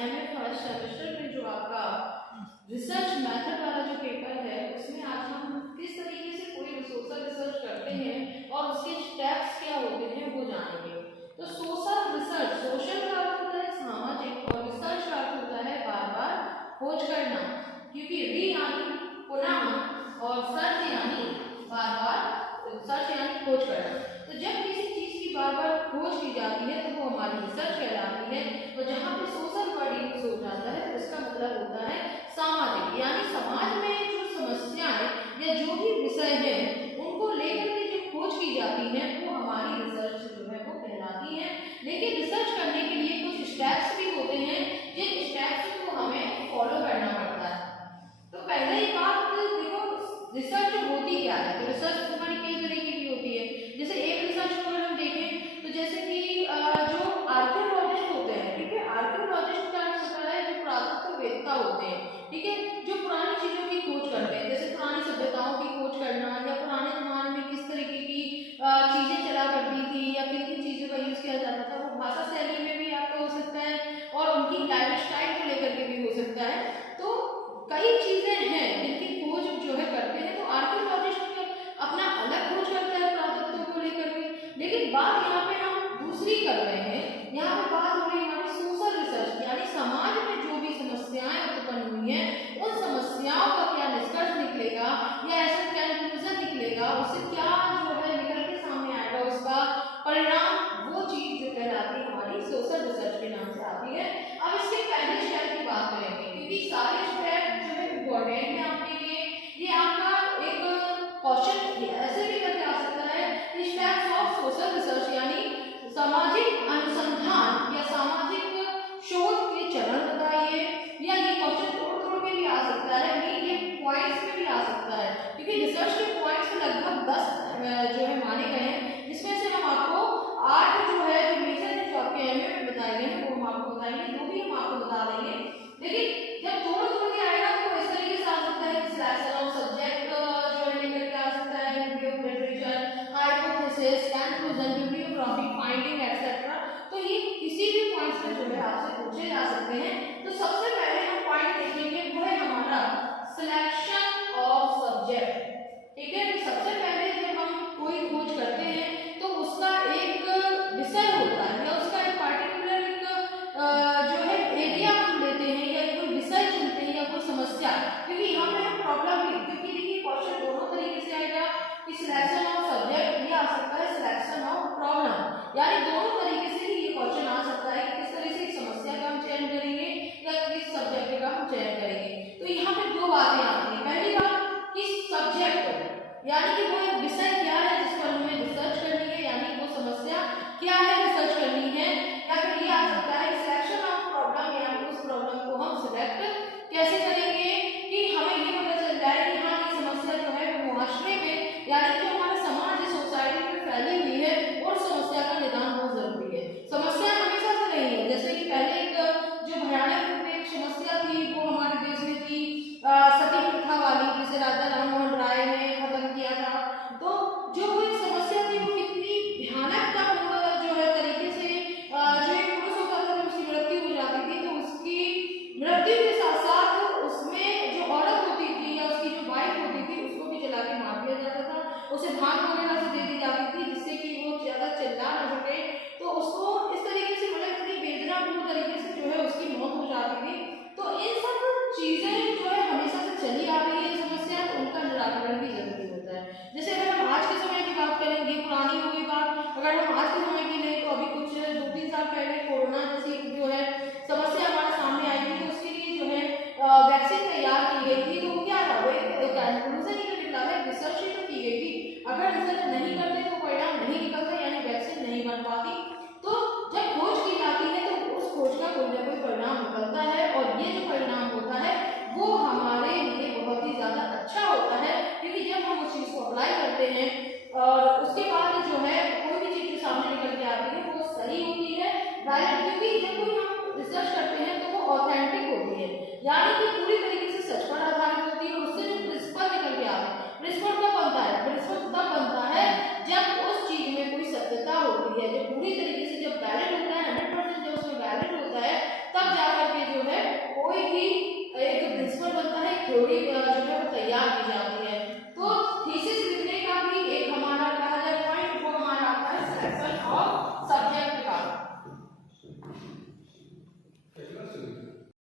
MA first semester में जो आपका रिसर्च मेथड वाला जो पेपर है उसमें आज हम किस तरीके से कोई सोशल रिसर्च करते हैं और उसके स्टेप्स क्या होते हैं वो जानेंगे। तो सोशल रिसर्च, सोशल का अर्थ होता है सामाजिक और रिसर्च का अर्थ होता है बार बार खोज करना, क्योंकि री यानी पुनः और सर्च यानी बार बार, सर्च यानी खोज करना। तो जब किसी चीज की बार बार खोज की जाती है तो वो हमारी रिसर्च कहलाती है। और जहाँ पे सोशल वर्ड यूज हो जाता है तो इसका मतलब होता है सामाजिक, यानी समाज में जो समस्याएं या जो भी विषय है उनको लेकर के जो खोज की जाती है वो हमारी रिसर्च जो है वो कहलाती है। लेकिन रिसर्च करने के लिए कुछ स्टेप्स भी होते हैं जिन स्टेप्स को हमें फॉलो करना पड़ता है। तो पहले ही बात देखो, रिसर्च होती क्या है। तो रिसर्च हमारी कई तरीके की होती है। जैसे एक रिसर्च को अगर हम देखें तो जैसे कि जो आर्कियोलॉजिस्ट होते हैं, ठीक है, आर्कियोलॉजिस्ट का अर्थ होता है जो पुरातत्ववेत्ता होते हैं, ठीक है, जो पुरानी चीजों की खोज करते हैं, जैसे पुरानी सभ्यताओं की खोज करना या पुराने जमाने में किस तरीके की चीजें चला करती थी या किन किन चीजों का यूज किया जाता था, वो भाषा शैली में भी आपका हो सकता है और उनकी लाइफ स्टाइल को लेकर के भी हो सकता है। तो कई चीजें हैं जिनकी खोज जो है करते हैं। तो आर्कियोलॉजिस्ट अपना अलग खोज करता है पुरातत्व को लेकर के। लेकिन बात यहाँ पे हम दूसरी कर रहे हैं, यहाँ पे बात हो रही है हमारी सोशल रिसर्च, यानी समाज में जो भी समस्याएं उत्पन्न हुई हैं उन समस्याओं का क्या निष्कर्ष निकलेगा या ऐसा क्या कंक्लूजन निकलेगा, उससे क्या जो है निकल के सामने आएगा, उसका परिणाम, वो चीज जो कहलाती है हमारी सोशल रिसर्च के नाम से आती है। अब इसके पहले स्टेप की बात करेंगे क्योंकि सारे स्टेप जो है इम्पोर्टेंट है आपके लिए। ये आपका एक क्वेश्चन ऐसे भी करके आ सकता है, स्टेप्स ऑफ सोशल रिसर्च, यानी सामाजिक अनुसंधान या सामाजिक शोध के चरण बताइए, या ये क्वेश्चन तोड़ तोड़ के भी आ सकता है, ये पॉइंट्स में भी आ सकता है, क्योंकि रिसर्च के पॉइंट्स लगभग 10 थ्योरी जो है वो तैयार की जाती है। तो थीसिस लिखने का भी एक हमारा कहा जाए पॉइंट वो हमारा आता है सिलेक्शन ऑफ सब्जेक्ट